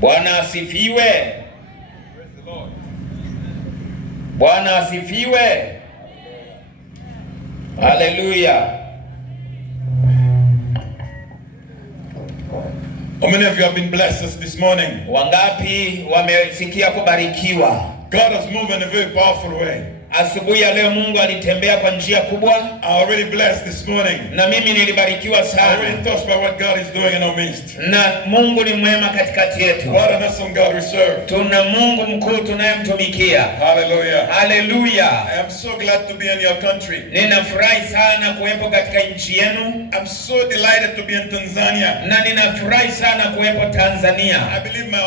Bwana asifiwe. Bwana asifiwe. Hallelujah. How many of you have been blessed this morning? Wangapi wamesikia kubarikiwa? God has moved in a very powerful way. Asubuhi ya leo Mungu alitembea kwa njia kubwa. I already blessed this morning. Na mimi nilibarikiwa sana. I'm really touched by what God is doing in our midst. Na Mungu ni mwema katikati yetu. What an awesome God we serve. Tuna Mungu mkuu tunayemtumikia. Hallelujah. Hallelujah. I am so glad to be in your country. Ninafurahi sana kuwepo katika nchi yenu. I'm so delighted to be in Tanzania. Na ninafurahi sana kuwepo Tanzania. I believe my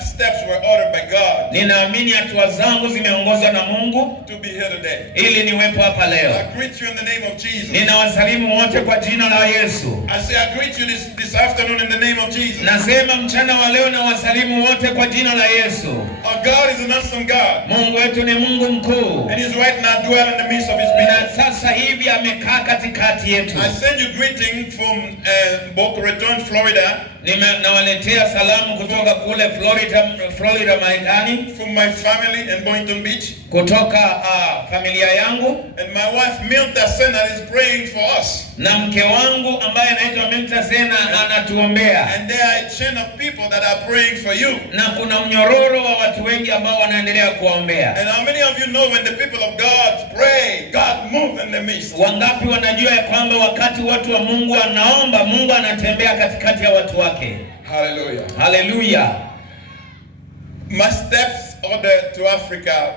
steps were ordered by God. Ninaamini hatua zangu zimeongozwa na Mungu to be here today. Ili niwepo hapa leo. I greet you in the name of Jesus. Ninawasalimu wote kwa jina la Yesu. I say I greet you this afternoon in the name of Jesus. Nasema mchana wa leo nawasalimu wote kwa jina la Yesu. Our God is an awesome God. Mungu wetu ni Mungu mkuu. And he's right now dwelling in the midst of his people. Na sasa hivi amekaa katikati yetu. I send you greeting from Boca Raton, Florida. Nawaletea salamu kutoka kule Florida Marekani. From my family in Boynton Beach. Kutoka familia yangu. And my wife Milta Senat is praying for us. Na mke wangu ambaye anaitwa Milta Senat anatuombea. And there are a chain of people that are praying for you. Na kuna mnyororo wa watu wengi ambao wanaendelea kuombea. And how many of you know when the people of God pray, God moves in the midst? Wangapi wanajua ya kwamba wakati watu wa Mungu wanaomba, Mungu anatembea katikati ya watu wake. Hallelujah. Hallelujah. My steps ordered to Africa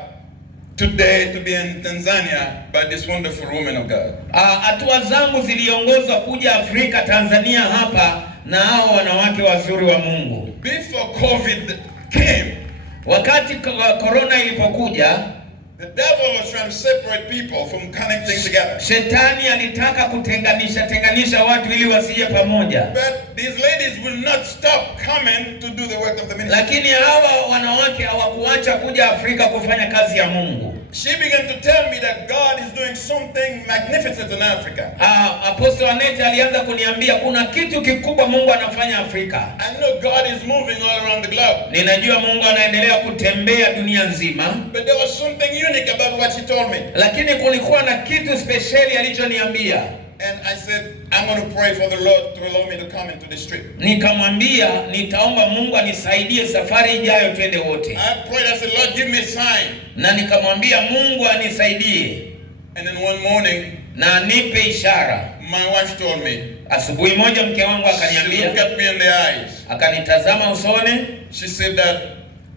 today to be in Tanzania by this wonderful woman of God. Hatua zangu ziliongozwa kuja Afrika Tanzania hapa na hao wanawake wazuri wa Mungu. Before COVID came, wakati corona ilipokuja, the devil was trying to separate people from connecting together. Shetani alitaka kutenganisha watu ili wasije pamoja. But these ladies will not stop coming to do the work of the ministry. Lakini hawa wanawake hawakuacha kuja Afrika kufanya kazi ya Mungu. She began to tell me that God is doing something magnificent in Africa. Apostle Annette alianza kuniambia kuna kitu kikubwa Mungu anafanya Afrika. I know God is moving all around the globe. Ninajua Mungu anaendelea kutembea dunia nzima. But there was something unique about what she told me. Lakini kulikuwa na kitu speciali alichoniambia. And I said, I'm going to pray for the Lord to allow me to come into this trip. Nikamwambia nitaomba Mungu anisaidie safari ijayo twende wote. I prayed, I said, Lord, give me a sign. Na nikamwambia Mungu anisaidie. And then one morning, na nipe ishara. My wife told me. Asubuhi moja mke wangu akaniambia. She looked at me in the eyes. Akanitazama usoni. She said that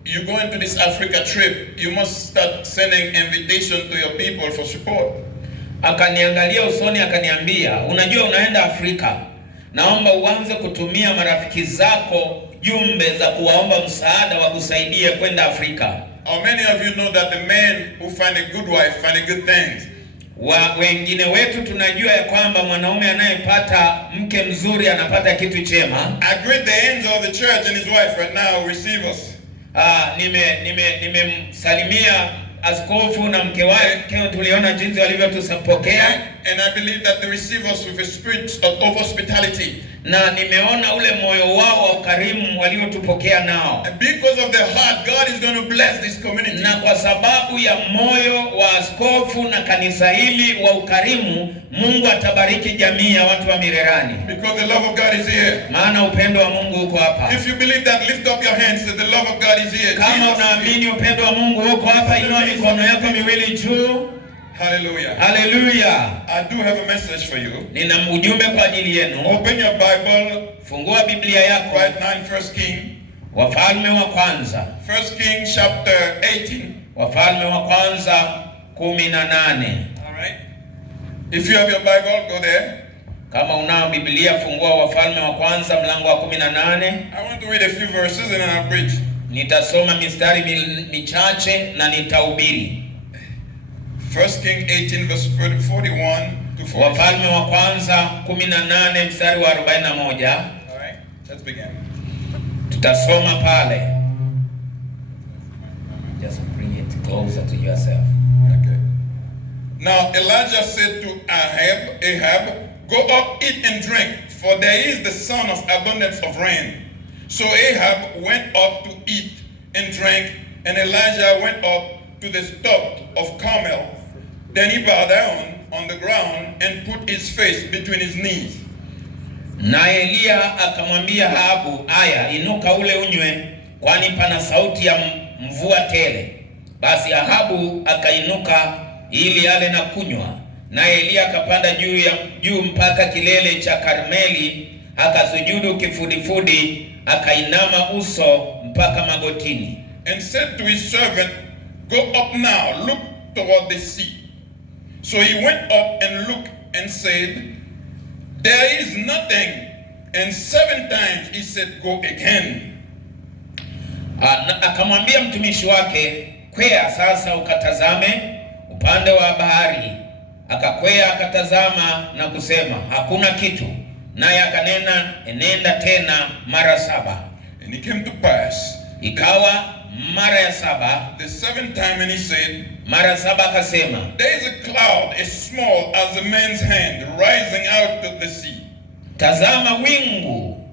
you go into this Africa trip, you must start sending invitation to your people for support. Akaniangalia usoni akaniambia, unajua unaenda Afrika, naomba uanze kutumia marafiki zako jumbe za kuwaomba msaada wa kusaidia kwenda Afrika. How many of you know that the men who find a good wife find a good things? Wengine wetu tunajua ya kwamba mwanaume anayepata mke mzuri anapata kitu chema. I greet the angel of the church and his wife right now receive us. Nimemsalimia askofu na mke wake, tuliona jinsi walivyotusapokea. And I believe that they receive us with a spirit of hospitality. Na nimeona ule moyo wao wa ukarimu waliotupokea nao. And because of their heart, God is going to bless this community. Na kwa sababu ya moyo wa askofu na kanisa hili wa ukarimu, Mungu atabariki jamii ya watu wa Mirerani. Because the love of God is here. Maana upendo wa Mungu uko hapa. If you believe that, lift up your hands and the love of God is here. Kama unaamini upendo wa Mungu uko hapa, inua mikono yako miwili juu. Hallelujah. Hallelujah. I do have a message for you. Nina ujumbe kwa ajili yenu. Open your Bible. Fungua Biblia yako. Right now in 1 King. Wafalme wa kwanza. 1 King chapter 18. Wafalme wa kwanza 18. All right. If you have your Bible, go there. Kama unao Biblia, fungua Wafalme wa kwanza mlango wa 18. I want to read a few verses and then I'll preach. Nitasoma mistari michache na nitahubiri. 1 King 18 verse 41 to 40. Wafalme wa kwanza 18 mstari wa 41. All right, let's begin. Tutasoma pale. Just bring it closer to yourself. Okay. Now Elijah said to Ahab, go up, eat and drink, for there is the son of abundance of rain. So Ahab went up to eat and drank, and Elijah went up to the top of Carmel. Then he bowed down on the ground and put his face between his knees. Na Eliya akamwambia Ahabu, aya, inuka ule unywe, kwani pana sauti ya mvua tele. Basi Ahabu akainuka ili ale na kunywa. Na Eliya akapanda juu mpaka kilele cha Karmeli, akasujudu kifudifudi, akainama uso mpaka magotini. And said to his servant, go up now, look toward the sea. So he went up and looked and said, there is nothing. And 7 times he said, go again. Akamwambia mtumishi wake, kwea sasa ukatazame upande wa bahari. Akakwea akatazama na kusema, hakuna kitu. Naye akanena, enenda tena mara 7. And it came to pass, ikawa mara ya 7, the 7th time, and he said, mara 7 akasema, there is a cloud as small as a man's hand rising out of the sea. Tazama wingu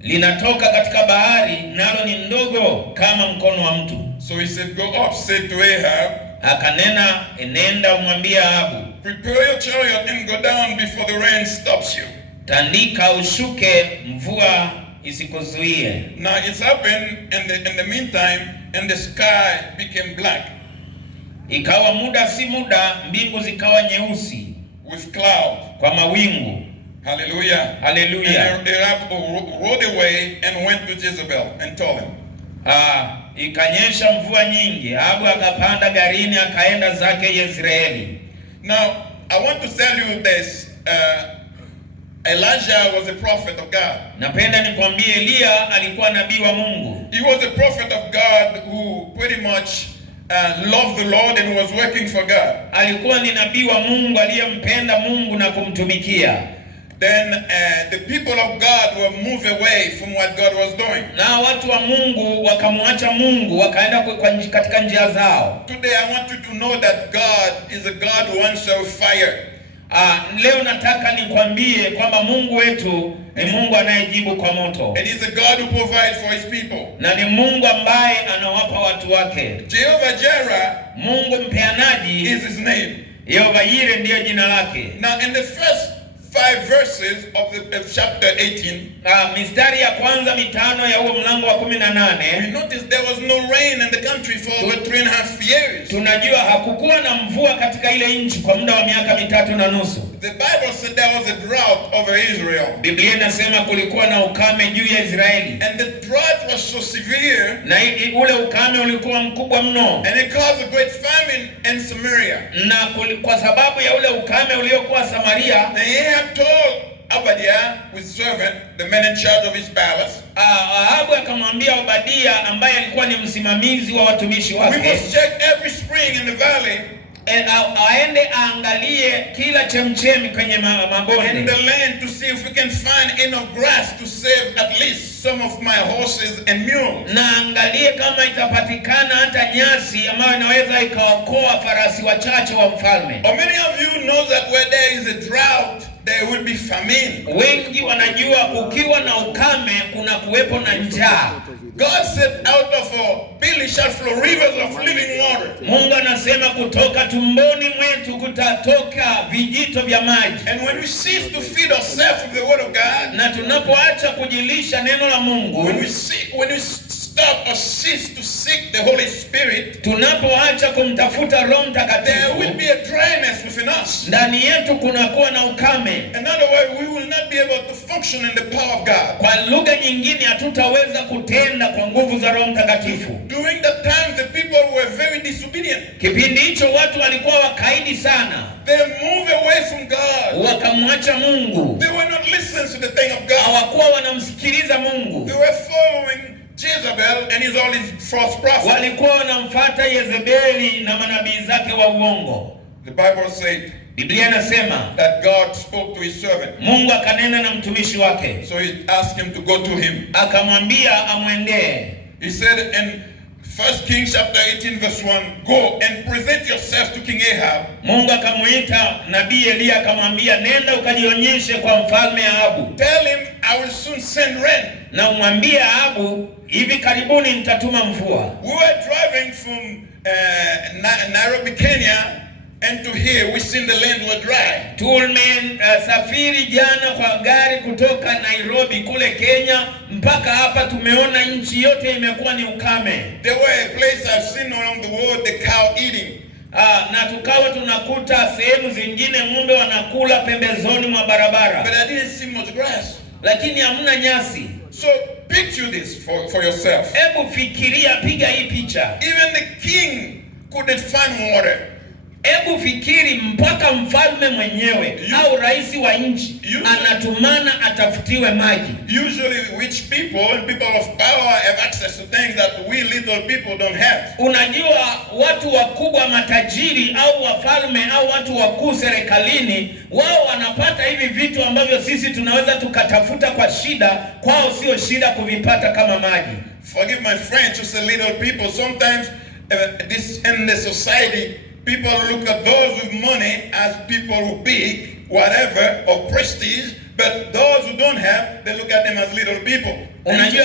linatoka katika bahari, nalo ni ndogo kama mkono wa mtu. So he said, go up, said to Ahab, akanena, enenda umwambie Ahabu, prepare your chariot and go down before the rain stops you. Tandika ushuke, mvua isikuzuie. Now it's happened in the meantime, and the sky became black. Ikawa muda si muda, mbingu zikawa nyeusi with cloud, kwa mawingu. Hallelujah. Hallelujah. And Ahab rode away and went to Jezebel and told him. Ikanyesha mvua nyingi. Ahabu akapanda garini akaenda zake Yezreeli. Now, I want to tell you this. Elijah was a prophet of God. Napenda nikwambie Eliya alikuwa nabii wa Mungu. He was a prophet of God who pretty much loved the Lord and was working for God. Alikuwa ni nabii wa Mungu aliyempenda Mungu na kumtumikia. Then the people of God were moved away from what God was doing. Na watu wa Mungu wakamwacha Mungu wakaenda katika njia zao. Today I want you to know that God is a God who answers fire. Leo nataka nikwambie kwamba Mungu wetu ni Mungu anayejibu kwa moto. And he's a God who provides for his people. Na ni Mungu ambaye anawapa watu wake. Jehovah Jireh, Mungu mpeanaji, is his name. Yehova Yire ndiyo jina lake. Now in the first 5 verses of chapter 18, mistari ya kwanza 5 ya huo mlango wa 18, we notice there was no rain in the country for over 3.5 years. Tunajua hakukuwa na mvua katika ile nchi kwa muda wa miaka 3.5. The Bible said there was a drought over Israel. Biblia inasema kulikuwa na ukame juu ya Israeli. And the drought was so severe. Na ule ukame ulikuwa mkubwa mno. And it caused a great famine in Samaria. Na kwa sababu ya ule ukame uliokuwa Samaria, Ahab told Obadiah, his servant, the man in charge of his palace. Ahabu akamwambia Obadia ambaye alikuwa ni msimamizi wa watumishi wake, we must check every spring in the valley. Aende aangalie kila chemchemi kwenye mabonde in the land to see if we can find enough grass to save at least some of my horses and mules. Na angalie kama itapatikana hata nyasi ambayo inaweza ikaokoa farasi wachache wa mfalme. Or many of you know that where there is a drought, there will be famine. Wengi wanajua kukiwa na ukame kuna kuwepo na njaa. God said, out of our belly shall flow rivers of living water. Mungu anasema kutoka tumboni mwetu kutatoka vijito vya maji. And when we cease to feed ourselves with the word of God, na tunapoacha kujilisha neno la Mungu, when we stop or cease to seek the Holy Spirit, tunapoacha kumtafuta Roho Mtakatifu, there will be a dryness within us. Ndani yetu kunakuwa na ukame. In other words, we will not be able to function in the power of God. Kwa lugha nyingine hatutaweza kutenda kwa nguvu za Roho Mtakatifu. During that time the people were very disobedient. Kipindi hicho watu walikuwa wakaidi sana. They moved away from God. Wakamwacha Mungu. They were not listening to the thing of God. Hawakuwa wanamsikiliza Mungu. They were following Jezebel and all his false prophets. Walikuwa wanamfuata Yezebeli na manabii zake wa uongo. The Bible said, Biblia inasema that God spoke to his servant. Mungu akanena na mtumishi wake. So he asked him to go to him. Akamwambia amwendee. He said in 1 Kings chapter 18 verse 1, go and present yourself to King Ahab. Mungu akamuita nabii Elia akamwambia, nenda ukajionyeshe kwa mfalme Ahabu. Tell him I will soon send rain. Na umwambie Ahabu, hivi karibuni nitatuma mvua. We were driving from Nairobi, Kenya, and to here we seen the land were dry. Safiri jana kwa gari kutoka Nairobi kule Kenya mpaka hapa tumeona nchi yote imekuwa ni ukame. There were a place I've seen around the world the cow eating. Na tukawa tunakuta sehemu zingine ng'ombe wanakula pembezoni mwa barabara. But I didn't see much grass. Lakini hamna nyasi. So picture this for yourself. Hebu fikiria, piga hii picha. Even the king couldn't find water. Hebu fikiri mpaka mfalme mwenyewe au rais wa nchi anatumana atafutiwe maji. Usually rich people and people of power have access to things that we little people don't have. Unajua watu wakubwa matajiri au wafalme au watu wakuu serikalini, wao wanapata hivi vitu ambavyo sisi tunaweza tukatafuta kwa shida, kwao sio shida kuvipata kama maji. Forgive my French, just a little people. Sometimes this in the society, people look at those with money as people who big, whatever, of prestige, but those who don't have, they look at them as little people. Unajua,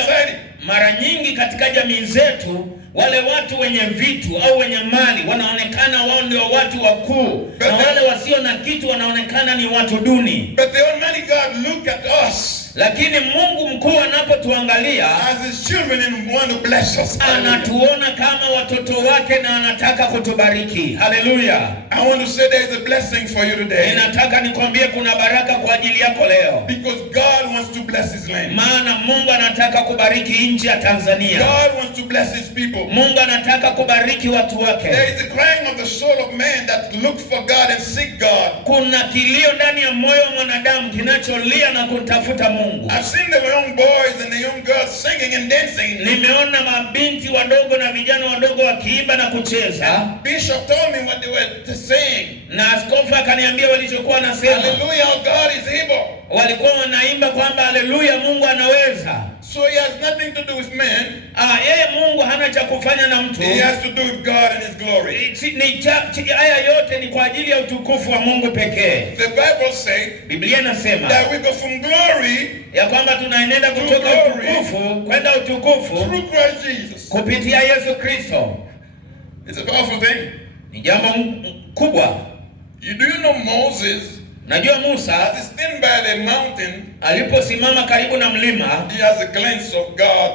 mara nyingi katika jamii zetu wale watu wenye vitu au wenye mali wanaonekana wao ndio watu wakuu, na wale wasio na kitu wanaonekana ni watu duni. But the Almighty God look at us. Lakini Mungu mkuu anapotuangalia as his children and want to bless us. Anatuona kama watoto wake na anataka kutubariki. Hallelujah. I want to say there is a blessing for you today. Ninataka nikwambie kuna baraka kwa ajili yako leo. Because God wants to bless his land. Maana Mungu anataka kubariki nchi ya Tanzania. God wants to bless his people. Mungu anataka kubariki watu wake. There is a crying of the soul of man that looks for God and seek God. Kuna kilio ndani ya moyo wa mwanadamu kinacholia na kutafuta Mungu. I've seen the young boys and the young girls singing and dancing. Nimeona mabinti wadogo na vijana wadogo wakiimba na kucheza. Bishop told me what they were saying. Na askofu akaniambia walichokuwa nasema. Hallelujah, God is able. Walikuwa wanaimba kwamba haleluya, Mungu anaweza. So he has nothing to do with man. Yeye Mungu hana cha kufanya na mtu. He has to do with God and his glory. Haya yote ni kwa ajili ya utukufu wa Mungu pekee. The Bible says, Biblia inasema that we go from glory, ya kwamba tunaenenda kutoka utukufu kwenda utukufu through Christ Jesus. Kupitia Yesu Kristo. It's a powerful thing. Ni jambo kubwa. Do you know Moses? Najua Musa as he stood by the mountain, aliposimama karibu na mlima, he has a glimpse of God.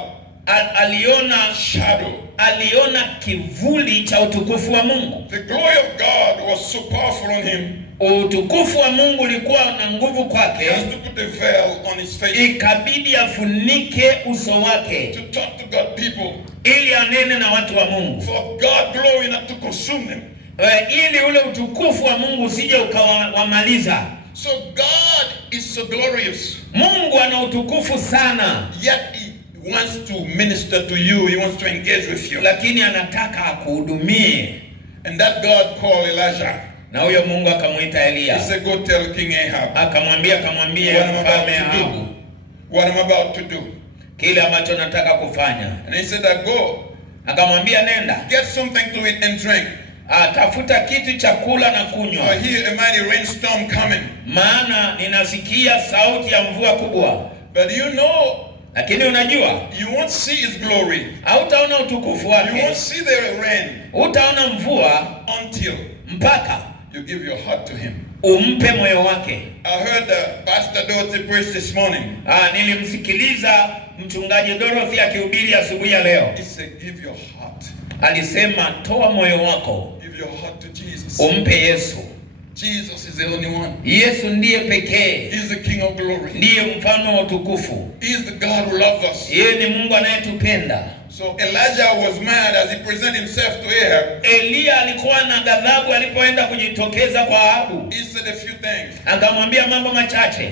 Aliona shadow. Aliona kivuli cha utukufu wa Mungu. The glory of God was so powerful on him. Utukufu wa Mungu ulikuwa na nguvu kwake. He has to put a veil on his face. Ikabidi afunike uso wake. To talk to God people. Ili anene na watu wa Mungu. For God glory not to consume them. Ili ule utukufu wa Mungu usije ukawamaliza. So God is so glorious. Mungu ana utukufu sana. Yet he wants to minister to you. He wants to engage with you. Lakini anataka akuhudumie. And that God called Elijah. Na huyo Mungu akamuita Elia. He said, go tell King Ahab. Akamwambia mfalme Ahabu. What I'm about to do. Kile ambacho nataka kufanya. And he said that go. Akamwambia nenda. Get something to eat and drink. Tafuta kitu cha kula na kunywa. I hear a mighty rainstorm coming. Maana ninasikia sauti ya mvua kubwa. But you know, lakini unajua, you won't see his glory. Hautaona utukufu wake. You won't see the rain. Utaona mvua until mpaka you give your heart to him. Umpe moyo wake. I heard Pastor Dorothy preach this morning. Nilimsikiliza mchungaji Dorothy akihubiri asubuhi ya leo. He said, give your heart. Alisema toa moyo wako. Give your heart to Jesus. Umpe Yesu. Jesus is the only one. Yesu ndiye pekee. He is the King of glory. Ndiye mfalme wa utukufu. He is the God who loves us. Yeye ni Mungu anayetupenda. So Elijah was mad as he presented himself to Ahab. Elia alikuwa na ghadhabu alipoenda kujitokeza kwa Ahabu. He said a few things. Akamwambia mambo machache.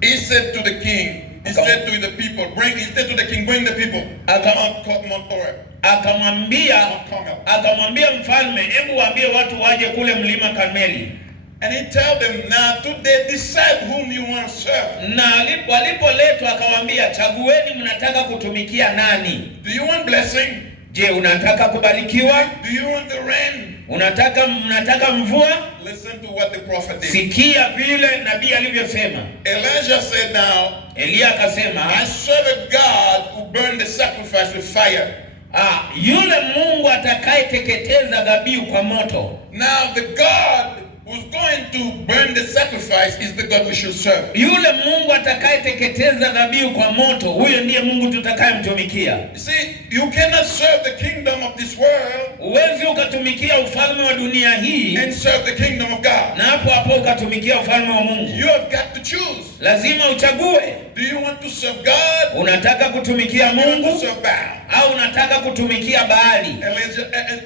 He said to the king, he said to the people, bring the people. Akamwambia mfalme, hebu waambie watu waje kule mlima Karmeli. And he told them, now today decide whom you want to serve. Na walipoletwa akawaambia, chagueni mnataka kutumikia nani? Do you want blessing? Je, unataka kubarikiwa? Do you want the rain? Mnataka mvua? Listen to what the prophet did. Sikia vile nabii alivyosema. Elijah said now, Elia akasema, I serve a God who burned the sacrifice with fire. Yule Mungu atakayeteketeza dhabihu kwa moto. Now the God who's going to burn the sacrifice is the God we should serve. Yule Mungu atakayeteketeza dhabihu kwa moto, huyo ndiye Mungu tutakayemtumikia. You see, you cannot serve the kingdom of this world. Huwezi ukatumikia ufalme wa dunia hii and serve the kingdom of God. na hapo ukatumikia ufalme wa Mungu. You have got to choose. Lazima uchague. Do you want to serve God? Unataka kutumikia Mungu? Do you want to serve Baal? Au unataka kutumikia Baali?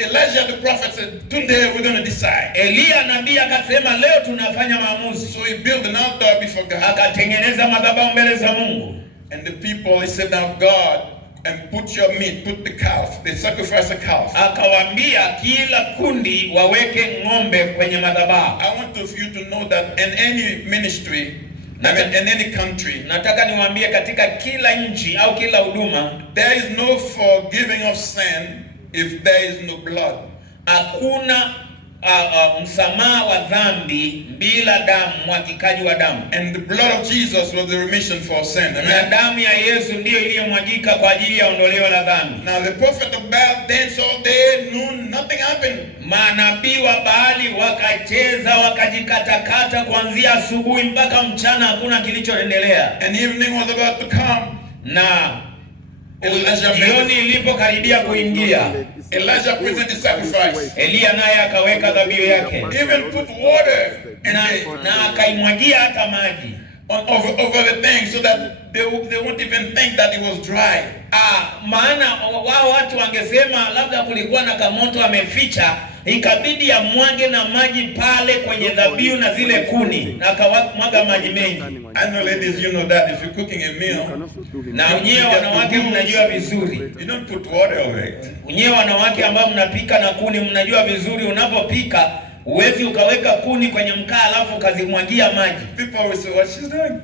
Elijah the prophet said, today we're going to decide. Elia nabii akasema leo tunafanya maamuzi. So he built an altar before God. Akatengeneza madhabahu mbele za Mungu. And the people, he said, now God, and put your meat, put the calf, they sacrifice a calf. Akawaambia kila kundi waweke ng'ombe kwenye madhabahu. I want you to know that in any ministry, in any country, nataka niwaambie katika kila nchi au kila huduma, there is no forgiving of sin if there is no blood. Hakuna msamaha wa dhambi bila damu, mwagikaji wa damu. And the blood of Jesus was the remission for sin. Amen. Na damu ya Yesu ndiyo iliyomwagika kwa ajili ya ondoleo la dhambi. Now the prophet of Baal danced all day, noon, nothing happened. Manabii wa Baali wakacheza wakajikatakata kuanzia asubuhi mpaka mchana, hakuna kilichoendelea. And evening was about to come. Na jioni ilipokaribia kuingia, Elijah presented sacrifice. Elia naye akaweka dhabihu yake. Even put water na akaimwagia hata maji over the thing so that they won't even think that it was dry. Maana wao watu wangesema labda kulikuwa na kamoto ameficha, ikabidi ya mwage na maji pale kwenye dhabihu na zile kuni, na akamwaga maji mengi. I know ladies, you know that if you're cooking a meal, na unyewe wanawake mnajua vizuri, you don't put water over it. Unyewe wanawake ambao mnapika na kuni mnajua vizuri, unapopika uwezi ukaweka kuni kwenye mkaa alafu ukazimwagia maji. People will say, what she's doing?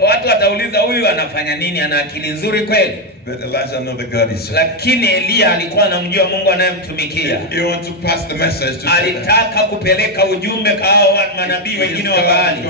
Watu watauliza huyu anafanya nini, ana akili nzuri kweli? But Elijah know the God is. Lakini Elia alikuwa anamjua Mungu anayemtumikia. He want to pass the message to. Alitaka kupeleka ujumbe kwa hao manabii wengine wa Baali,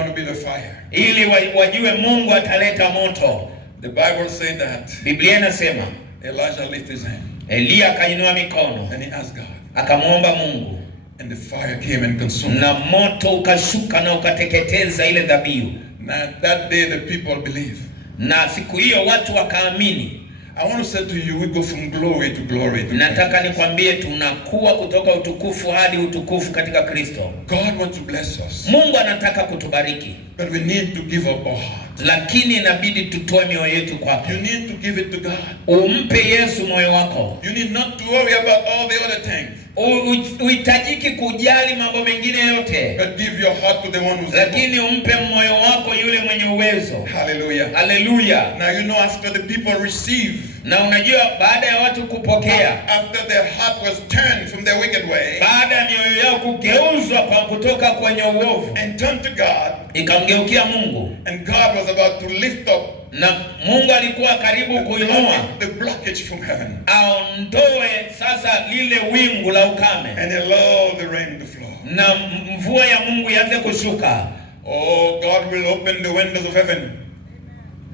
ili wajue Mungu ataleta moto. The Bible said that. Biblia inasema Elijah lifted his hand. Elia akainua mikono. And he asked God. Akamwomba Mungu. And the fire came and consumed. Na moto ukashuka na ukateketeza ile dhabihu. Now that day the people believe. Na siku hiyo watu wakaamini. I want to say to you, we go from glory to glory. Nataka nikwambie tunakuwa kutoka utukufu hadi utukufu katika Kristo. God wants to bless us. Mungu anataka kutubariki. But we need to give up our heart. Lakini inabidi tutoe mioyo yetu kwake. You need to give it to God. Umpe Yesu moyo wako. You need not to worry about all the other things. Uitajiki kujali mambo mengine yote. But give your heart to the one who's able. Lakini umpe moyo wako yule mwenye uwezo. Hallelujah. Hallelujah. Now you know after the people receive. Na unajua baada ya watu kupokea. After their heart was turned from their wicked way. Baada ya mioyo yao kugeuzwa kutoka kwenye uovu. And turned to God. Ikamgeukia Mungu. And God was about to lift up. Na Mungu alikuwa karibu kuinua the blockage from heaven. Aondoe sasa lile wingu la ukame. And allow the rain to flow. Na mvua ya Mungu ianze kushuka. Oh, God will open the windows of heaven.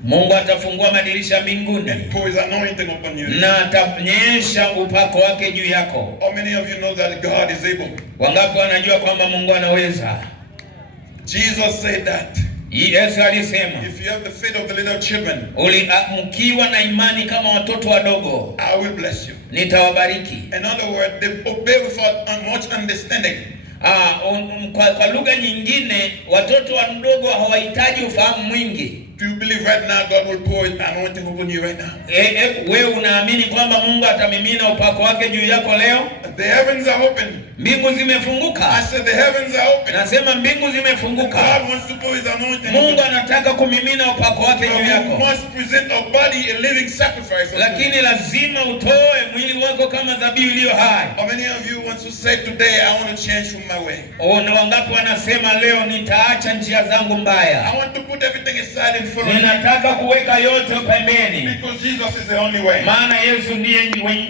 Mungu atafungua madirisha mbinguni. And pour his anointing upon you. Na atanyesha upako wake juu yako. How many of you know that God is able? Wangapi wanajua kwamba Mungu anaweza? Jesus said that. Yesu alisema, if you have the faith of the little children, mkiwa na imani kama watoto wadogo, I will bless you. Nitawabariki. In other words, they obey without much understanding. Kwa lugha nyingine, watoto wadogo hawahitaji ufahamu mwingi. Do you believe right now God will pour his anointing upon you right now? Wewe unaamini kwamba Mungu atamimina upako wake juu yako leo? The heavens are open. Mbingu zimefunguka. I said the heavens are open. Nasema mbingu zimefunguka. God wants to pour his anointing. Mungu anataka kumimina upako wake juu yako. You must present our body a living sacrifice. Lakini lazima utoe mwili wako kama dhabihu iliyo hai. How many of you want to say today I want to change from my way? Na wangapi wanasema leo nitaacha njia zangu mbaya? I want to put everything aside and different. Ninataka kuweka yote pembeni. Because Jesus is the only way. Maana Yesu ndiye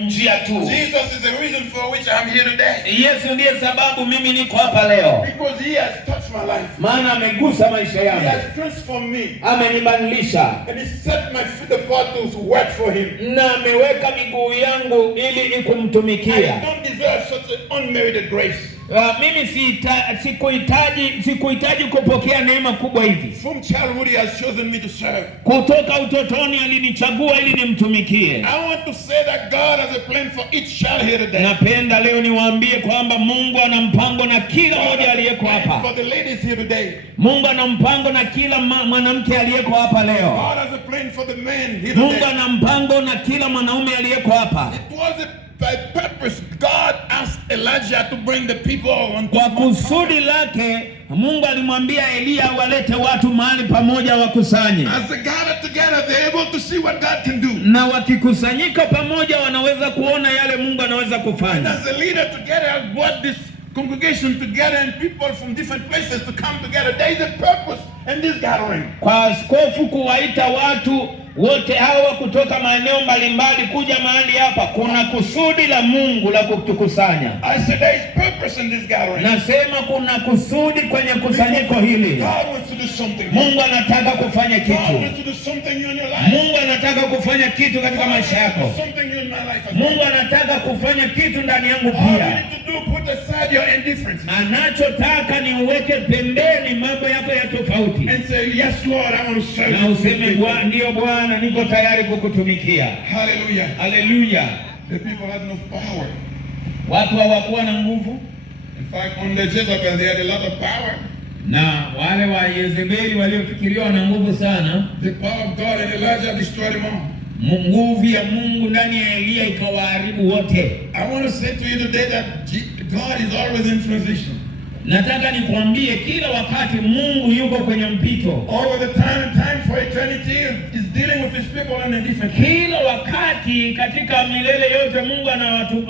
njia tu. Jesus is the reason for which I'm here today. Yesu ndiye sababu mimi niko hapa leo. Because he has touched my life. Maana amegusa maisha yangu. He has transformed me. Amenibadilisha. And he set my feet apart to work for him. Na ameweka miguu yangu ili kumtumikia. I don't deserve such an unmerited grace. Mimi sikuhitaji kupokea neema kubwa hivi. From childhood he has chosen me to serve. Kutoka utotoni alinichagua ili nimtumikie. I want to say that God has a plan for each child here today. Napenda leo niwaambie kwamba Mungu ana mpango na kila mmoja aliyeko hapa. For the ladies here today. Mungu ana mpango na kila mwanamke aliyeko hapa leo. God has a plan for the men here today. Mungu ana mpango na kila mwanaume aliyeko hapa. It was by purpose God asked Elijah to bring the people on. Kwa kusudi lake Mungu alimwambia Elia walete watu mahali pamoja wakusanye. As they gather together, they're able to see what God can do. Na wakikusanyika pamoja wanaweza kuona yale Mungu anaweza kufanya. And as a leader together, I brought this congregation together and people from different places to come together. There is a purpose in this gathering. Kwa askofu kuwaita watu wote hawa kutoka maeneo mbalimbali kuja mahali hapa, kuna kusudi la Mungu la kutukusanya. I said there is purpose in this gathering. Nasema kuna kusudi kwenye kusanyiko hili. God wants to do something. Mungu anataka kufanya kitu. God wants to do something in your life. Mungu anataka kufanya kitu katika maisha yako. Something in my life. Mungu anataka kufanya kitu ndani yangu pia. All you need to do, put aside your indifference. Anachotaka ni uweke pembeni mambo yako ya tofauti. And say, yes Lord, I want to serve you. Na useme ndio Bwana, niko tayari kukutumikia. Hallelujah. Hallelujah. The people had no power. Watu hawakuwa na nguvu. In fact, on the Jezebel they had a lot of power. Na wale wa Yezebeli waliofikiriwa na nguvu sana. The power of God and Elijah destroyed them all. Nguvu ya Mungu ndani ya Elia ikawaharibu wote. I want to say to you today that God is always in transition. Nataka nikwambie kila wakati Mungu yuko kwenye mpito. All the time for eternity is dealing with his people in a different way. Kila wakati katika milele yote Mungu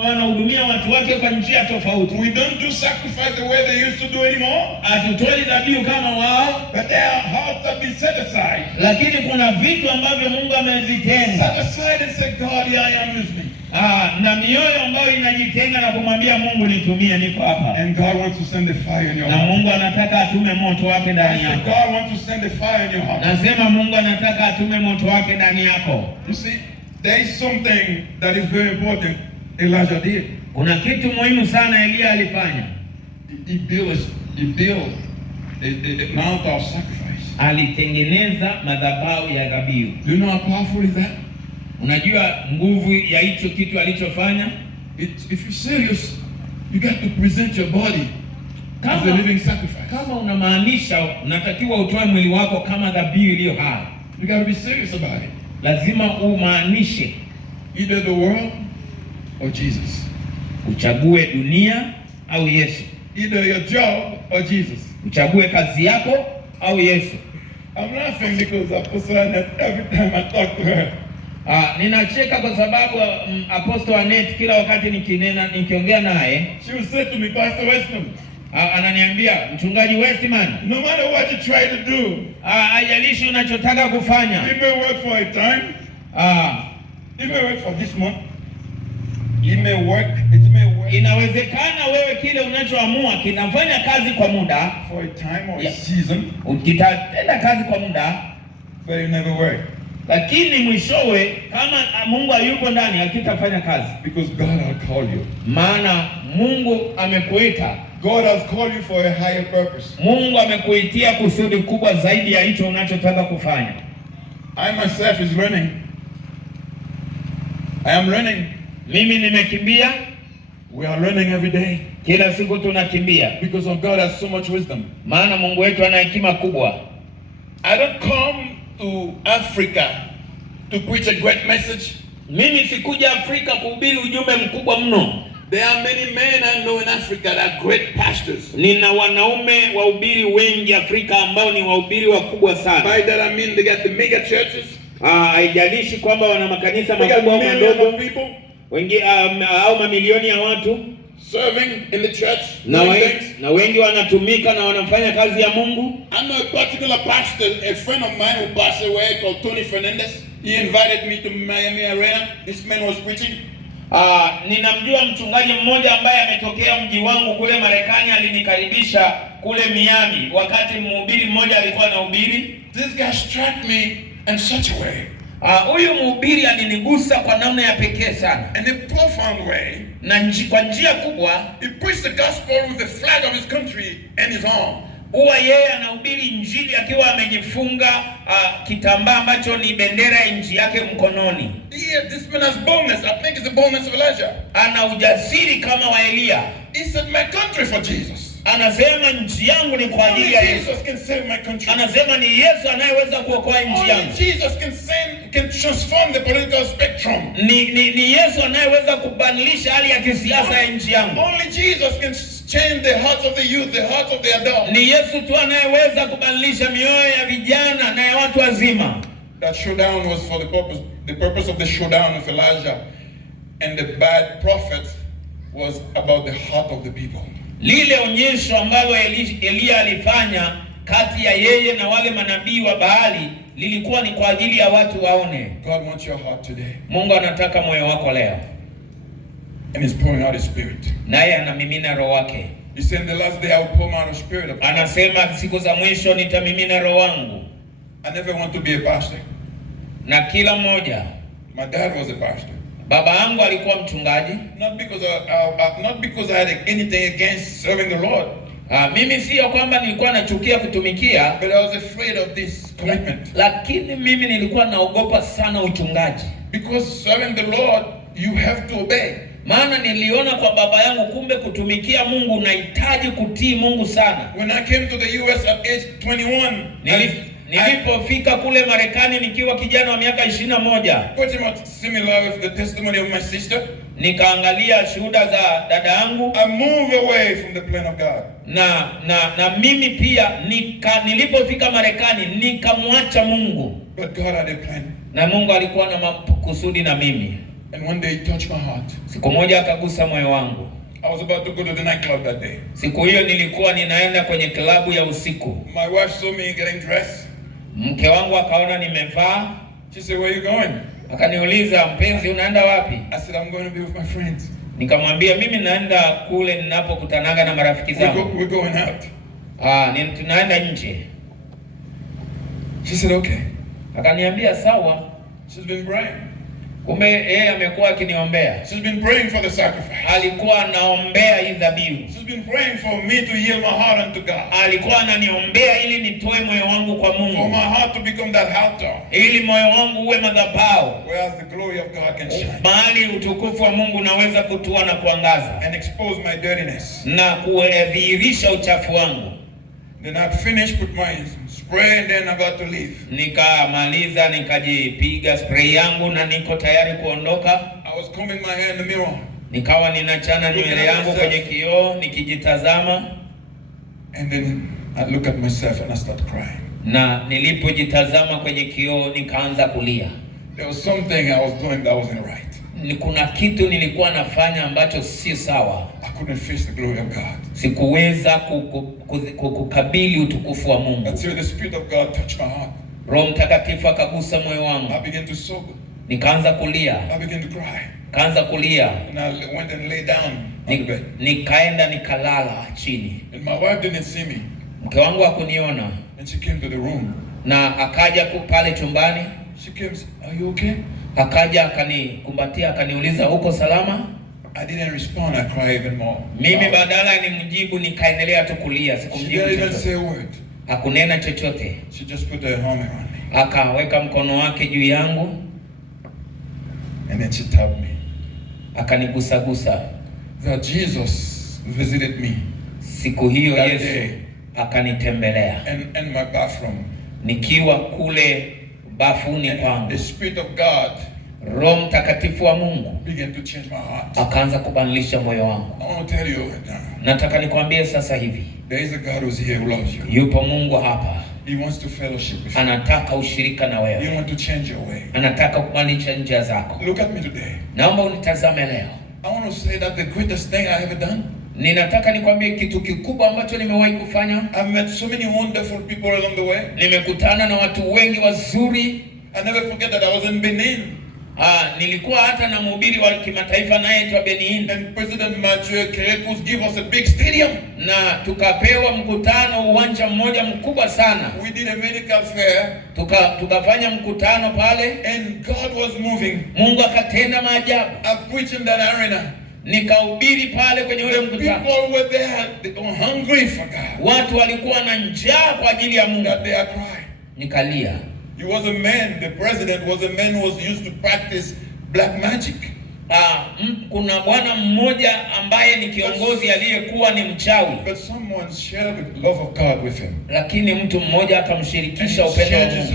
anahudumia watu wake kwa njia tofauti. We don't do sacrifice the way they used to do anymore. Hatutoi dhabihu kama wao. But their hearts have been set aside. Lakini kuna vitu ambavyo Mungu amevitenga. Set aside and say, God, here I am, use me. Na mioyo ambayo inajitenga na kumwambia Mungu nitumie, niko hapa. And God wants to send the fire in your heart. Na Mungu anataka atume moto wake ndani yako. God wants to send the fire in your heart. Nasema Mungu anataka atume moto wake ndani yako. You see, there is something that is very important Elijah did. Kuna kitu muhimu sana Elia alifanya. He built a mount of sacrifice. Alitengeneza madhabahu ya dhabihu. Do you know how powerful is that? Unajua nguvu ya hicho kitu alichofanya? If you're serious, you got to present your body as a living sacrifice. Kama unamaanisha unatakiwa utoe mwili wako kama dhabihu iliyo hai. You got to be serious about it. Lazima umaanishe either the world or Jesus. Uchague dunia au Yesu. Either your job or Jesus. Uchague kazi yako au Yesu. I'm laughing because Apostle Annette, every time I talk to her, ninacheka kwa sababu Apostle Annette kila wakati nikiongea naye, she will say to me, Pastor Westman, ananiambia mchungaji Westman, no matter what you try to do, haijalishi unachotaka kufanya, it may work for a time, it may work for this month, it may work. Inawezekana wewe kile unachoamua kinafanya kazi kwa muda, for a time or a season, ukitatenda kazi kwa muda, but it never work. Lakini mwishowe kama Mungu hayuko ndani hakitafanya kazi. Because God has called you. Maana Mungu amekuita. God has called you for a higher purpose. Mungu amekuitia kusudi kubwa zaidi ya hicho unachotaka kufanya. I myself is learning. I am learning. Mimi nimekimbia. We are learning every day. Kila siku tunakimbia. Because of God has so much wisdom. Maana Mungu wetu ana hekima kubwa. I don't come to Africa to preach a great message. Mimi sikuja Afrika kuhubiri ujumbe mkubwa mno. There are many men I know in Africa that are great pastors. Nina wanaume wahubiri wengi Afrika ambao ni wahubiri wakubwa sana. By that I mean they got the mega churches. Haijalishi kwamba wana makanisa makubwa au madogo. Wengi au mamilioni ya watu. serving in the church. Na wengi wanatumika na wanafanya kazi ya Mungu. I know a particular pastor, a friend of mine who passed away called Tony Fernandez. He invited me to Miami Arena. This man was preaching. Ninamjua mchungaji mmoja ambaye ametokea mji wangu kule Marekani, alinikaribisha kule Miami wakati mhubiri mmoja alikuwa anahubiri. This guy struck me in such a way. Huyu mhubiri alinigusa kwa namna ya pekee sana. In a profound way. Na kwa njia kubwa. He preached the gospel with the flag of his country in his arm. Huwa yeye anahubiri injili akiwa amejifunga kitambaa ambacho ni bendera ya nchi yake mkononi. Yeah, this man has boldness. I think it's the boldness of Elijah. Ana ujasiri kama wa Elia. He said, my country for Jesus. Anasema nchi yangu ni kwa ajili ya Yesu. Jesus can save my country. Anasema ni Yesu anayeweza kuokoa nchi yangu. Jesus can transform the political spectrum. Ni Yesu anayeweza kubadilisha hali ya kisiasa ya nchi yangu. Only Jesus can change the hearts of the youth, the hearts of the adults. Ni Yesu tu anayeweza kubadilisha mioyo ya vijana na ya watu wazima. That showdown was for the purpose of the showdown with Elijah and the bad prophet was about the heart of the people. Lile onyesho ambalo Elia alifanya kati ya yeye na wale manabii wa Baali lilikuwa ni kwa ajili ya watu waone. God wants your heart today. Mungu anataka moyo wako leo. And he's pouring out his spirit. Naye anamimina roho wake. He said in the last day I will pour out his spirit upon you. Anasema siku za mwisho nitamimina roho wangu. I never want to be a pastor. Na kila mmoja. My dad was a pastor. Baba yangu alikuwa mchungaji. Not because I had anything against serving the Lord. Mimi sio kwamba nilikuwa nachukia kutumikia, but I was afraid of this commitment. Lakini mimi nilikuwa naogopa sana uchungaji. Because serving the Lord, you have to obey. Maana niliona kwa baba yangu kumbe kutumikia Mungu unahitaji kutii Mungu sana. When I came to the US at age 21, nilipofika kule Marekani nikiwa kijana wa miaka 21, pretty much similar with the testimony of my sister, nikaangalia shuhuda za dada yangu. I moved away from the plan of God. Na mimi pia nilipofika Marekani nikamwacha Mungu. But God had a plan. Na Mungu alikuwa na makusudi na mimi. And one day he touched my heart. Siku moja akagusa moyo wangu. I was about to go to the nightclub that day. Siku hiyo nilikuwa ninaenda kwenye klabu ya usiku. My wife saw me getting dressed. Mke wangu akaona nimevaa. She said, where are you going? Akaniuliza, mpenzi unaenda wapi? I said, I'm going to be with my friends. Nikamwambia mimi naenda kule ninapokutanaga na marafiki zangu. We're going out. Tunaenda nje. She said, okay. Akaniambia sawa. She's been praying. Kumbe yeye amekuwa akiniombea. She's been praying for the sacrifice. Alikuwa anaombea hii dhabihu. She's been praying for me to yield my heart unto God. Alikuwa ananiombea ili nitoe moyo wangu kwa Mungu. For my heart to become that altar. Ili moyo wangu uwe madhabahu. Whereas the glory of God can shine. Mahali utukufu wa Mungu unaweza kutua na kuangaza. And expose my dirtiness. Na kudhihirisha uchafu wangu. Then I finished with my spray and then I got to leave. Nikamaliza nikajipiga spray yangu na niko tayari kuondoka. I was combing my hair in the mirror. Nikawa ninachana nywele yangu kwenye kioo nikijitazama. And then I look at myself and I start crying. Na nilipojitazama kwenye kioo nikaanza kulia. There was something I was doing that wasn't right. Kuna kitu nilikuwa nafanya ambacho si sawa. I couldn't face the glory of God. Sikuweza kukabili utukufu wa Mungu. That's where the Spirit of God touched my heart. Roho Mtakatifu akagusa moyo wangu. I began to sob. Nikaanza kulia. I began to cry. Kaanza kulia. And I went and lay down on the bed. Nikaenda nikalala chini. And my wife didn't see me. Mke wangu hakuniona. And she came to the room. Na akaja pale chumbani. She came, are you okay? Akaja akanikumbatia akaniuliza uko salama? I didn't respond, I cried even more. Mimi badala nimjibu nikaendelea tu kulia, sikumjibu chochote. She didn't even say a word. Hakunena chochote. She just put her arm around me. Akaweka mkono wake juu yangu. And then she tapped me. Akanigusagusa. That Jesus visited me. Siku hiyo Yesu akanitembelea. In my bathroom. Nikiwa kule bafuni kwangu. The Spirit of God, Roho Mtakatifu wa Mungu, began to change my heart. Akaanza kubadilisha moyo wangu. I want to tell you nataka nikwambie sasa hivi. There is a God who's here who loves you. Yupo Mungu hapa. He wants to fellowship with you. Anataka ushirika na wewe. He wants to change your way. Anataka kubadilisha njia zako. Look at me today. Naomba unitazame leo. I want to say that the greatest thing I ever done. Ninataka nikwambie kitu kikubwa ambacho nimewahi kufanya. I've met so many wonderful people along the way. Nimekutana na watu wengi wazuri. I never forget that I was in Benin. Nilikuwa hata na mhubiri wa kimataifa naye aitwa Benin. And President Mathieu Kérékous give us a big stadium. Na tukapewa mkutano uwanja mmoja mkubwa sana. We did a medical fair. Tukafanya mkutano pale. And God was moving. Mungu akatenda maajabu. I preached in that arena. Nikahubiri pale kwenye ule mkutano. People were there, they were hungry for God. Watu walikuwa na njaa kwa ajili ya Mungu. That they are crying. Nikalia. He was a man, the president was a man who was used to practice black magic. Kuna bwana mmoja ambaye ni kiongozi aliyekuwa ni mchawi. But someone shared the love of God with him. Lakini mtu mmoja akamshirikisha upendo wa Mungu.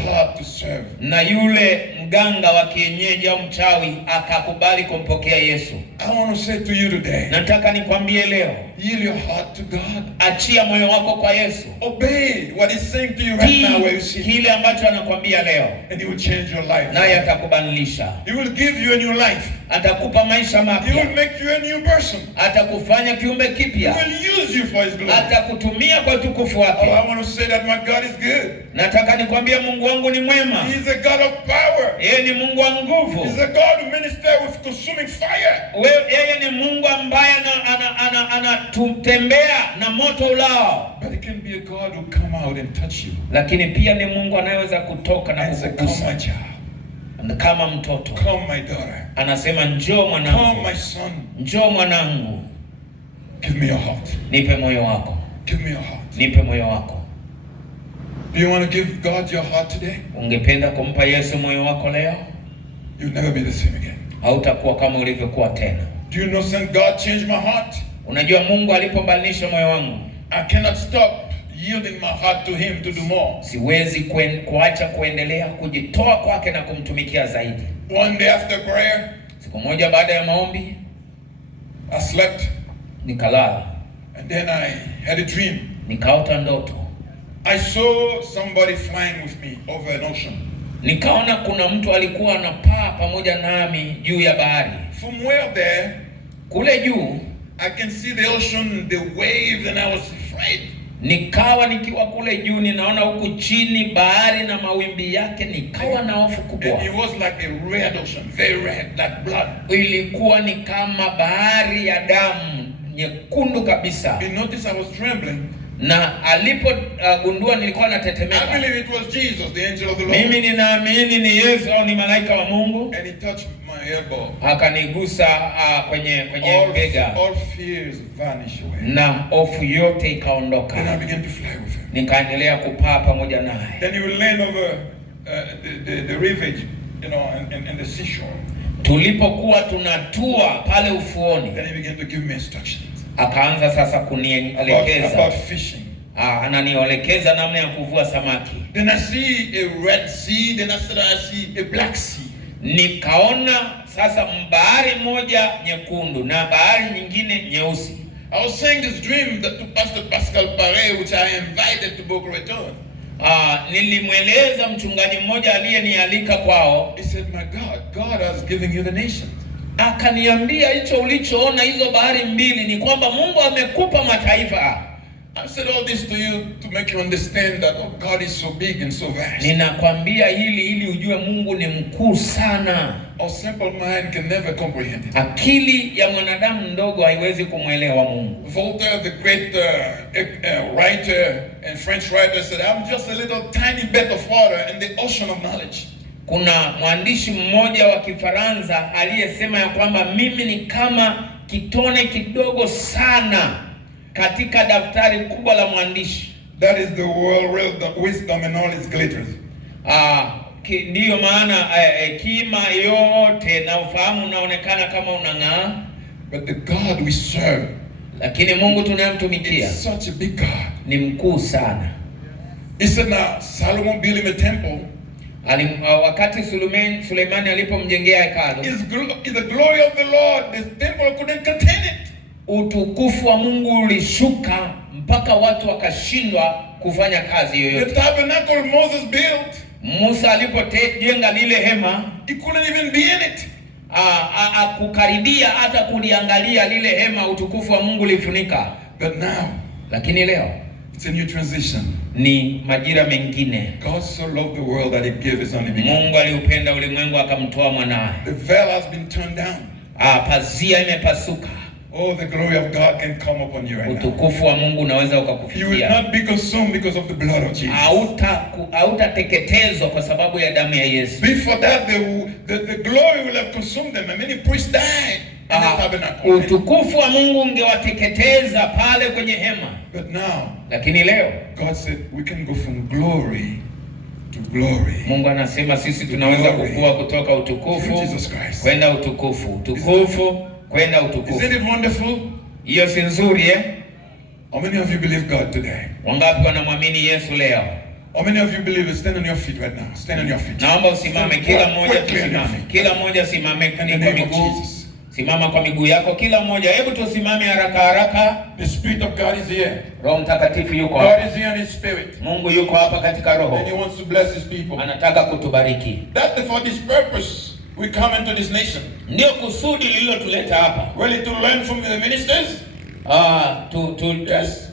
Na yule mganga wa kienyeji au mchawi akakubali kumpokea Yesu. I want to say to you today. Nataka nikwambie leo. Yield your heart to God. Achia moyo wako kwa Yesu. Obey what he's saying to you right now where you sit. Kile ambacho anakwambia leo. And he will change your life. Naye atakubadilisha. He will give you a new life. Atakupa maisha mapya. He will make you a new person. Atakufanya kiumbe kipya. He will use you for his glory. Atakutumia kwa utukufu wake. Oh, I want to say that my God is good. Nataka nikwambie Mungu wangu ni mwema. He is a God of power. Yeye ni Mungu wa nguvu. He is a God who ministers with consuming fire. Yeye ni Mungu ambaye anatutembea na moto ulao. But it can be a God who come out and touch you. Lakini pia ni Mungu anayeweza kutoka na kukugusa. Kama mtoto. Come my daughter. Anasema njoo mwanangu. Come my son. Njoo mwanangu. Give me your heart. Nipe moyo wako. Give me your heart. Nipe moyo wako. Do you want to give God your heart today? Ungependa kumpa Yesu moyo wako leo? You'll never be the same again. Hautakuwa kama ulivyokuwa tena. Do you know since God changed my heart? Unajua Mungu alipobadilisha moyo wangu. I cannot stop yielding my heart to him to do more. Siwezi kuacha kuendelea kujitoa kwake na kumtumikia zaidi. One day after prayer, siku moja baada ya maombi, I slept. Nikalala. And then I had a dream. Nikaota ndoto. I saw somebody flying with me over an ocean. Nikaona kuna mtu alikuwa anapaa pamoja nami juu ya bahari. From where there, kule juu, I can see the ocean, the waves, and I was afraid. Nikawa nikiwa kule juu ninaona huku chini bahari na mawimbi yake, nikawa na hofu kubwa. And it was like a red ocean, very red, like blood. Ilikuwa ni kama bahari ya damu nyekundu kabisa. You notice I was trembling. Na alipogundua nilikuwa natetemeka. I believe it was Jesus, the angel of the Lord. Mimi ninaamini ni Yesu au ni malaika wa Mungu. And he touched my elbow. Akanigusa kwenye bega. All fears vanished away. Na hofu yote ikaondoka. Then I began to fly with him. Nikaendelea kupaa pamoja naye. Then he will land over the river, you know, and the seashore. Tulipokuwa tunatua pale ufuoni. Then he began to give me instructions. Akaanza sasa kunielekeza about fishing. Ananielekeza namna ya kuvua samaki. Then I see a red sea, then I see a black sea. Nikaona sasa bahari moja nyekundu na bahari nyingine nyeusi. I was saying this dream to Pastor Pascal Pare, which I invited to Boca Raton. Nilimweleza mchungaji mmoja aliyenialika kwao. He said, my God has given you the nations. Akaniambia hicho ulichoona hizo bahari mbili ni kwamba Mungu amekupa mataifa. I said all this to you to make you understand that God is so big and so vast. Ninakwambia hili ili ujue Mungu ni mkuu sana. Our simple mind can never comprehend it. Akili ya mwanadamu ndogo haiwezi kumwelewa Mungu. Voltaire, the great writer and French writer, said, I'm just a little tiny bit of water in the ocean of knowledge. Kuna mwandishi mmoja wa Kifaransa aliyesema ya kwamba mimi ni kama kitone kidogo sana katika daftari kubwa la mwandishi. That is the world wisdom and all its glitters. Ndiyo maana kima yote na ufahamu unaonekana kama unang'aa. But the God we serve, lakini Mungu tunayemtumikia, it's such a big God. Ni mkuu sana. He said now, Solomon built him a temple. Wakati Suleimani alipomjengea hekalu, the glory of the Lord, this temple couldn't contain it. Utukufu wa Mungu ulishuka mpaka watu wakashindwa kufanya kazi yoyote. The tabernacle Moses built, Musa alipojenga lile hema, he couldn't even be in it. kukaribia hata kuliangalia lile hema, utukufu wa Mungu lifunika. But now, lakini leo it's a new transition. Ni majira mengine. God so loved the world that he gave his only begotten. Mungu aliupenda ulimwengu akamtoa mwanae. The veil has been turned down. Pazia imepasuka. Oh, the glory of God can come upon you right now. Utukufu wa Mungu unaweza ukakufikia. You will not be consumed because of the blood of Jesus. Hautateketezwa kwa sababu ya damu ya Yesu. Before that, the glory will have consumed them, and many priests died in the tabernacle. Utukufu wa Mungu ungewateketeza pale kwenye hema. But now, lakini leo God said we can go from glory to glory. Mungu anasema sisi tunaweza kukua kutoka utukufu kwenda utukufu, utukufu kwenda utukufu. Isn't it wonderful? Hiyo si nzuri eh? How many of you believe God today? Wangapi wanamwamini Yesu leo? How many of you believe? Stand on your feet right now. Stand on your feet. Naomba usimame, kila mmoja tusimame. Kila mmoja simame kwa miguu. Simama kwa miguu yako kila mmoja. Hebu tusimame haraka haraka. The Spirit of God is here. Roho Mtakatifu yuko hapa. God is here in his spirit. Mungu yuko hapa katika roho. And he wants to bless his people. Anataka kutubariki. That for this purpose we come into this nation. Ndio kusudi lililotuleta hapa. Really to learn from the ministers? Yes.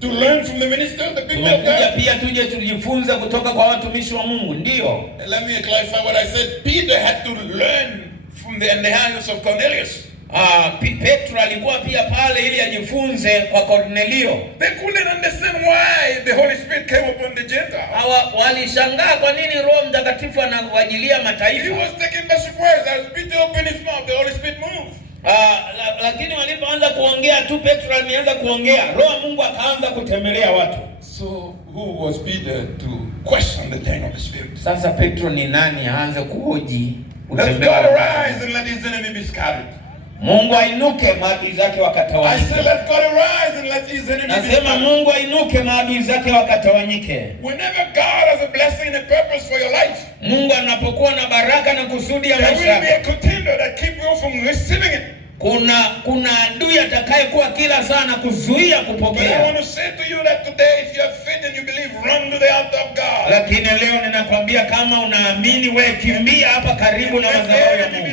To learn from the ministers, the people of God. Pia tuje tujifunze kutoka kwa watumishi wa Mungu. Ndio. Let me clarify what I said. Peter had to learn from the house of Cornelius. Petro alikuwa pia pale ili ajifunze kwa Cornelio. They couldn't understand why the Holy Spirit came upon the Gentiles. Walishangaa kwa nini Roho Mtakatifu anawajilia mataifa. He was taken by surprise. As Peter opened his mouth, the Holy Spirit moved. Lakini walipoanza kuongea tu, Petro alianza kuongea, Roho Mungu akaanza kutembelea watu. So who was Peter to question the thing of the Spirit? Sasa Petro ni nani aanze kuhoji utembea wa Mungu? Let God arise and let his enemy be scattered. Mungu ainuke maadui zake wakatawanyike. I say let God arise and let his enemy be scattered. Nasema Mungu ainuke maadui zake wakatawanyike. Whenever God has a blessing and a purpose for your life, Mungu anapokuwa na baraka na kusudi ya maisha yako, there will be a contender that keep you from receiving it. Kuna adui atakayekuwa kila saa na kuzuia kupokea. But I want to say to you that today, if you have faith and you believe, run to the altar of God. Lakini leo ninakwambia kama unaamini, wewe kimbia hapa karibu na madhabahu ya Mungu.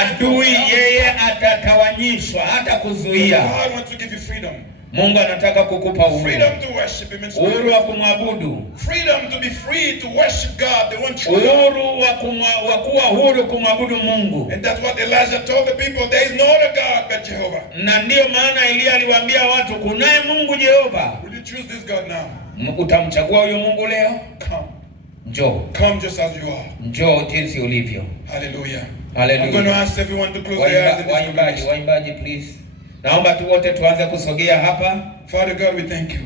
Adui yeye atatawanyishwa, hata kuzuia. God wants to give you freedom. Mungu anataka kukupa uhuru. Freedom to worship him in spirit. Uhuru wa kumwabudu. Freedom to be free to worship God, the one true God. Uhuru wa kuwa huru kumwabudu Mungu. And that's what Elijah told the people, there is no other God but Jehovah. Na ndio maana Elia aliwaambia watu, kunaye Mungu Jehova. Will you choose this God now? Utamchagua huyo Mungu leo? Come. Njoo. Come just as you are. Njoo jinsi ulivyo. Hallelujah. Hallelujah. I'm going to ask everyone to close their eyes. Waimbaji please. Naomba tu wote tuanze kusogea hapa. Father God, we thank you.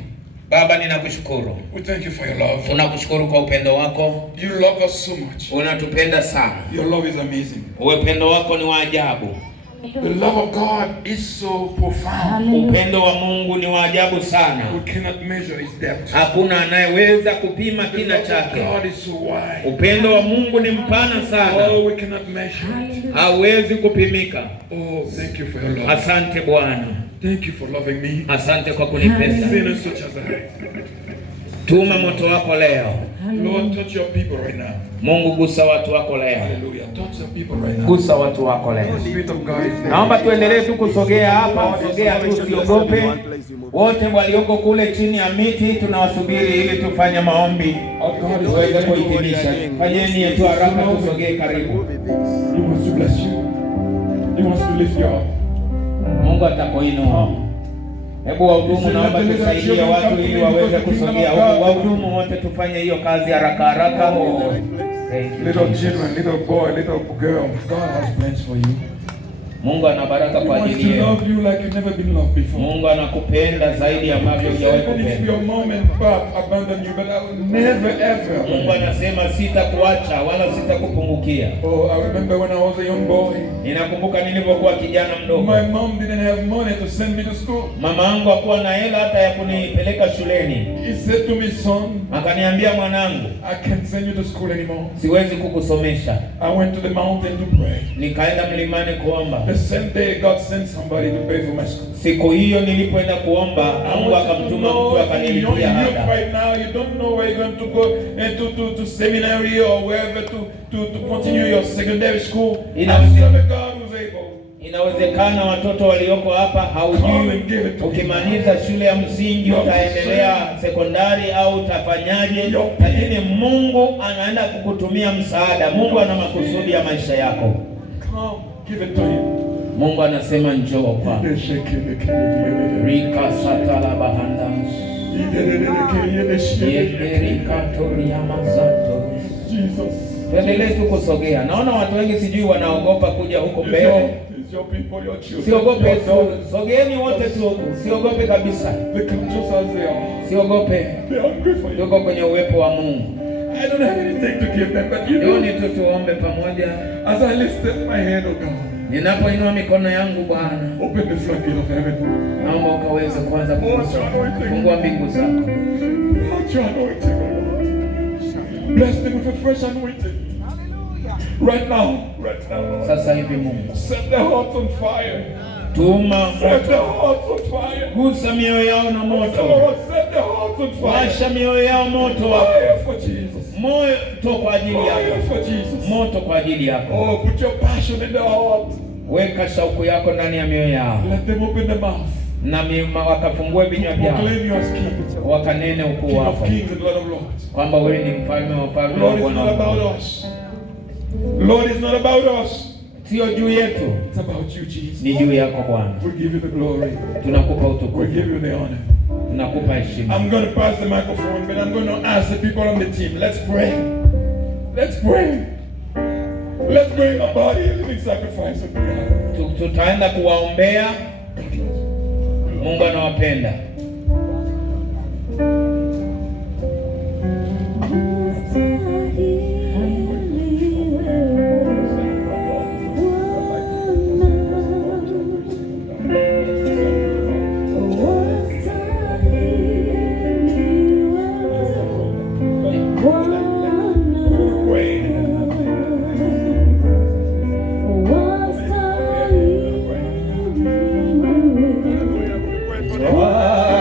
Baba, ninakushukuru. We thank you for your love. Tunakushukuru kwa upendo wako. You love us so much. Unatupenda sana. Your love is amazing. Upendo wako ni wa ajabu. The love of God is so profound. Upendo wa Mungu ni wa ajabu sana. We cannot measure its depth. Hakuna anayeweza kupima kina chake. God is so wide. Upendo wa Mungu ni mpana sana. Oh, we cannot measure it. Hauwezi kupimika. Oh, thank you for your love. Asante Bwana. Thank you for loving me. Asante kwa kunipenda. Sinner such as I. Tuma moto wako leo. Lord, touch your people right now. Mungu, gusa watu wako leo. Hallelujah. Touch your people right now. Gusa watu wako leo. Spirit of God is there. Naomba tuendelee tu kusogea hapa, wasogea tu, usiogope. Wote walioko kule chini ya miti tunawasubiri ili tufanye maombi. Tuweze kuhitimisha. Fanyeni tu haraka, tusogee karibu. He wants to bless you. He wants to lift you up. Mungu atakuinua. Hebu wahudumu, naomba tusaidie watu ili waweze kusogea huko. Wahudumu wote tufanye hiyo kazi haraka haraka. Little children, little boy, little girl, God has plans for you. Mungu ana baraka kwa ajili yako. He wants to love you like you've never been loved before. Mungu anakupenda zaidi ambavyo hujawahi kupenda. If your mom and pop abandon you, but I will never ever. Mungu anasema sitakuacha wala sitakupungukia. Oh, I remember when I was a young boy. Ninakumbuka nilipokuwa kijana mdogo. My mom didn't have money to send me to school. Mama yangu hakuwa na hela hata ya kunipeleka shuleni. He said to me, son, Akaniambia, mwanangu, I can't send you to school anymore. siwezi kukusomesha. I went to the mountain to pray. Nikaenda mlimani kuomba. The same day God sent somebody to pay for my school. Siku hiyo nilipoenda kuomba, Mungu akamtuma mtu akanilipia ada. Right now you don't know where you're going to go to seminary or wherever to continue your secondary school. God was able. Inawezekana watoto walioko hapa haujui ukimaliza shule ya msingi utaendelea sekondari au utafanyaje, lakini Mungu anaenda kukutumia msaada. Mungu ana makusudi ya maisha yako. Come, give it to him. Mungu anasema njoo kwa Rika satala bahanda Rika toria mazato. Jesus. Tuendelee tu kusogea. Naona watu wengi sijui wanaogopa kuja huko mbele. Siogope, sogeeni wote tu huko. Siogope kabisa. Siogope. Tuko kwenye uwepo wa Mungu. I don't have anything to give them, but you know. Ni tu tuombe pamoja. As I lifted my hand, oh God. Ninapoinua mikono yangu Bwana, open the floodgate of heaven. Naomba ukaweze kuanza kufungua mbingu zako. Bless them with a fresh anointing. Right now. Sasa hivi Mungu. Set their hearts on fire. Tuma set their hearts on fire. Gusa mioyo yao na moto. Set their hearts on fire. Washa mioyo yao moto. Fire for Jesus. Moto kwa ajili yako. Fire for Jesus. Moto kwa ajili yako. Oh, put your passion in their heart. Weka shauku yako ndani ya mioyo yao. Let them open their mouth. Na wakafungue vinywa vyao. Wakanene ukuu wako. Kwamba wewe ni mfalme wa wafalme. Lord is not about us. Lord is not about us. Sio juu yetu. It's about you, Jesus. Ni juu yako Bwana. We give you the glory. Tunakupa utukufu. We give you the honor. Tunakupa heshima. I'm going to pass the microphone, but I'm going to ask the people on the team. Let's pray. Let's pray. Let's bring our body a living sacrifice of God. Tutaenda kuwaombea. Mungu anawapenda. Wow.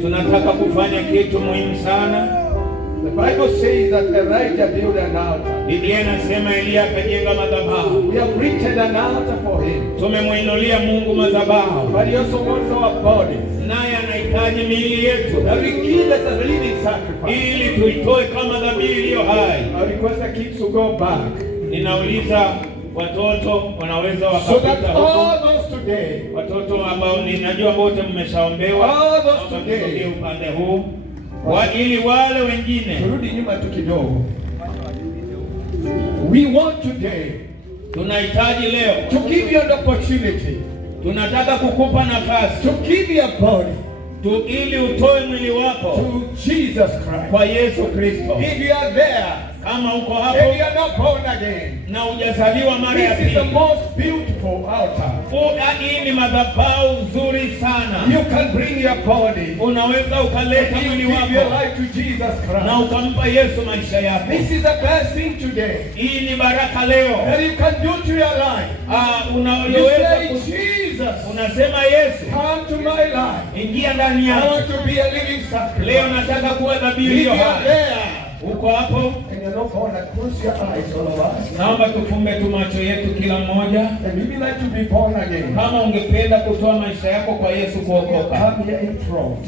Tunataka kufanya kitu muhimu sana. The Bible says that Elijah built an altar. Biblia inasema Elia akajenga madhabahu. We have created an altar for him. Tumemuinulia Mungu madhabahu. But he also wants our bodies. Naye anahitaji miili yetu. That we give as a living sacrifice. Ili tuitoe kama dhabihu iliyo hai. I request the kids to go back. Ninauliza watoto wanaweza wakapita huko. So that all those today, watoto ambao ninajua wote mmeshaombewa, all those today upande huu, ili wale wengine turudi nyuma tu kidogo. We want today, tunahitaji leo to give you an opportunity, tunataka kukupa nafasi to give your body ili utoe mwili wako to Jesus Christ, kwa Yesu Kristo. If you are there, kama uko hapo and you are not born again, na hujazaliwa mara ya pili, this is the most beautiful altar. Hii ni madhabahu nzuri sana. You can bring your body, unaweza ukaleta mwili wako, give your life to Jesus Christ, na ukampa Yesu maisha yako. This is the best thing today. Hii ni baraka leo that you can do to your life. Unaweza Jesus, unasema Yesu, come to my life, ingia ndani yangu. I want to be a living sacrifice. Leo nataka kuwa dhabihu iliyo hai. Uko hapo? Naomba tufumbe tu macho yetu kila mmoja. Kama ungependa kutoa maisha yako kwa Yesu kuokoka,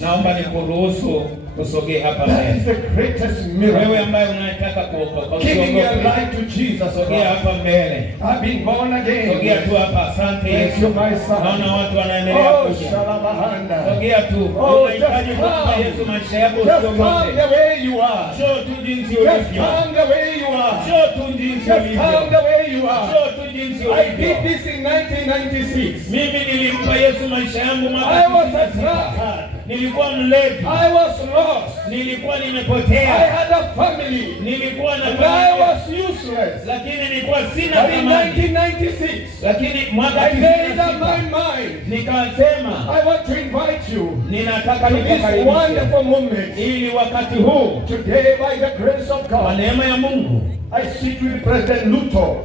naomba nikuruhusu usogee hapa mbele. Wewe ambaye unataka kuokoka, sogea hapa mbele. Sogea tu hapa. Asante Yesu. Naona watu wanaendelea kuja. Sogea tu. Unahitaji kumpa Yesu maisha yako, usiogope. Njoo tu jinsi ulivyo. Njoo tu jinsi ulivyo. Njoo tu jinsi ulivyo. I did this in 1996. Mimi nilimpa Yesu maisha yangu mwaka 1996. Nilikuwa mlevi. I was lost. Nilikuwa nimepotea. I had a family. Nilikuwa na familia. I was useless. Lakini nilikuwa sina thamani. 1996. Lakini mwaka 1996 nikasema, I want to invite you. Ninataka nikukaribishe wonderful moment. Ili wakati huu, today by the grace of God, kwa neema ya Mungu, I sit with President Ruto.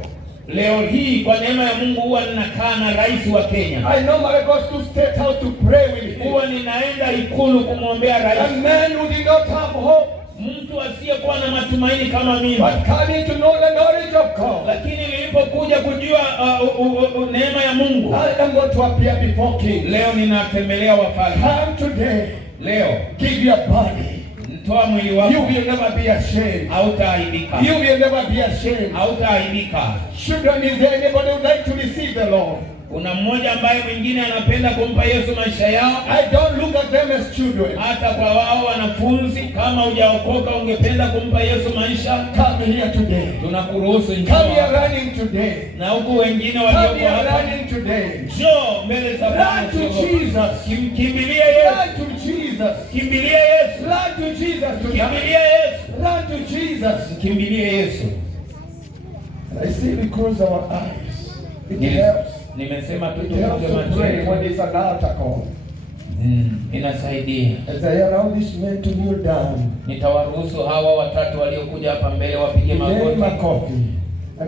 Leo hii kwa neema ya Mungu huwa ninakaa na rais wa Kenya. I normally go to State House to pray with him. Huwa ninaenda ikulu kumwombea rais. A man who did not have hope. Mtu asiyekuwa na matumaini kama mimi. But coming to know the knowledge of God. Lakini nilipokuja kujua neema ya Mungu, I am going to appear before King. Leo ninatembelea wafalme. Come today. Leo give your body. toa mwili wako. You will never be ashamed. Hautaaibika. You will never be ashamed. Hautaaibika. Children, is there anybody who would like to receive the Lord? Kuna mmoja ambaye mwingine anapenda kumpa Yesu maisha yao. I don't look at them as children. Hata kwa wao wanafunzi, kama hujaokoka ungependa kumpa Yesu maisha, Come here today. tunakuruhusu njoo. Come here running today. Na huku wengine Come walioko here hapa, running today. njoo mbele za Bwana. Run to Jesus. Kimbilie Yesu. Run to Jesus. Kimbilie Yesu. Run to Jesus tonight. Kimbilie Yesu. Run to Jesus. Kimbilie Yesu. I say we close our eyes. It helps. Nimesema tu It helps to pray when it's an altar call. Inasaidia. As I allow this man to kneel down, nitawaruhusu hawa watatu waliokuja hapa mbele wapige magoti.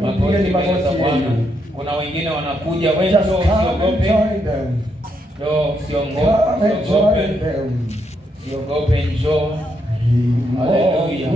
Magoti mbele za Bwana. Kuna wengine wanakuja, wewe njoo, usiogope. Usiogope, njoo. Haleluya.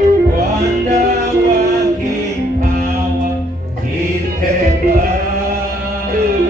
Wonder working power in the blood.